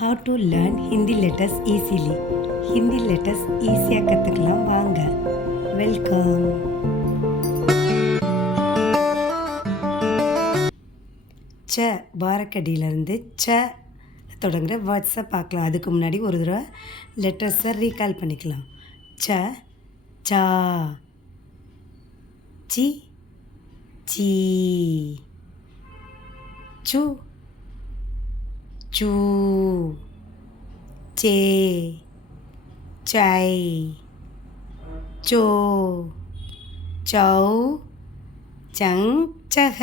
How to learn Hindi letters easily. Hindi letters ஈஸியாக கற்றுக்கலாம் வாங்க. வெல்கம். ச பாரக்கடியிலேருந்து ச தொடங்குற வேர்ட்ஸை பார்க்கலாம். அதுக்கு முன்னாடி ஒரு தடவை லெட்டர்ஸை ரீகால் பண்ணிக்கலாம். ச சா சி சீ சு சூ சே சை சோ சௌ சங் சக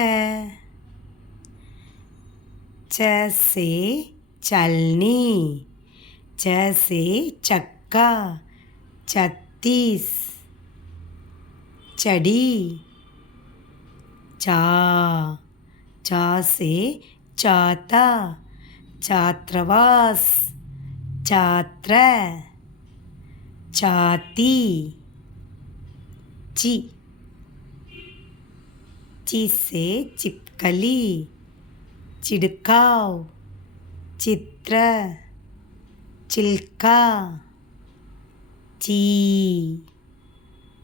च से चलनी च से चक्का 36 चढ़ी चा चा से चाता छात्रावास छात्र छाती ची ची से चिपकली चिड़काव चित्र चिल्का ची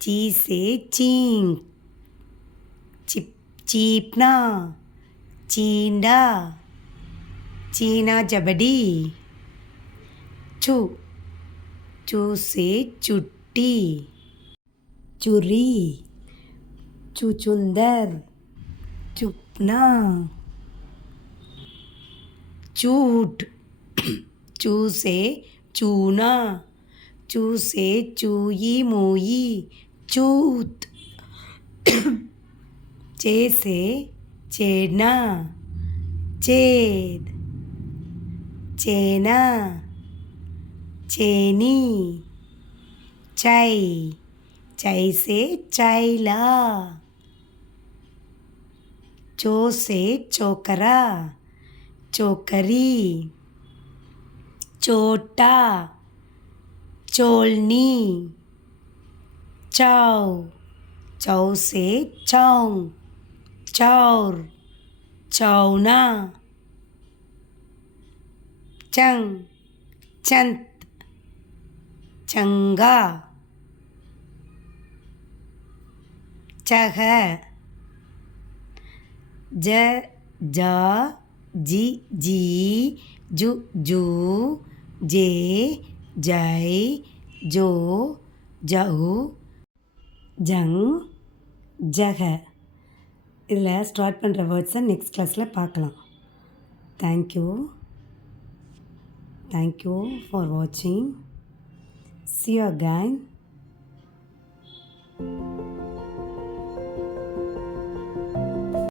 ची से चींक चीपना चींडा चीना जबड़ी चू चू से चुट्टी चुरी चुचुंदर चुपना चूट चू से चूना चू से चूई मूई चूत चे से चेना चेद चेना चेनी चै चै से चैला चो से चोकरा चोकरी चोटा चोलनी चौ चौ से चौंग चौर चौना चंग चंत चंगा चह ज जा जी जी जु जू जे जय जो ஜவு ஜங் ஜக. இதில் ஸ்டார்ட் பண்ணுற வேர்ட்ஸை நெக்ஸ்ட் கிளாஸில் பார்க்கலாம். தேங்க்யூ ஃபார் வாட்சிங். See you again.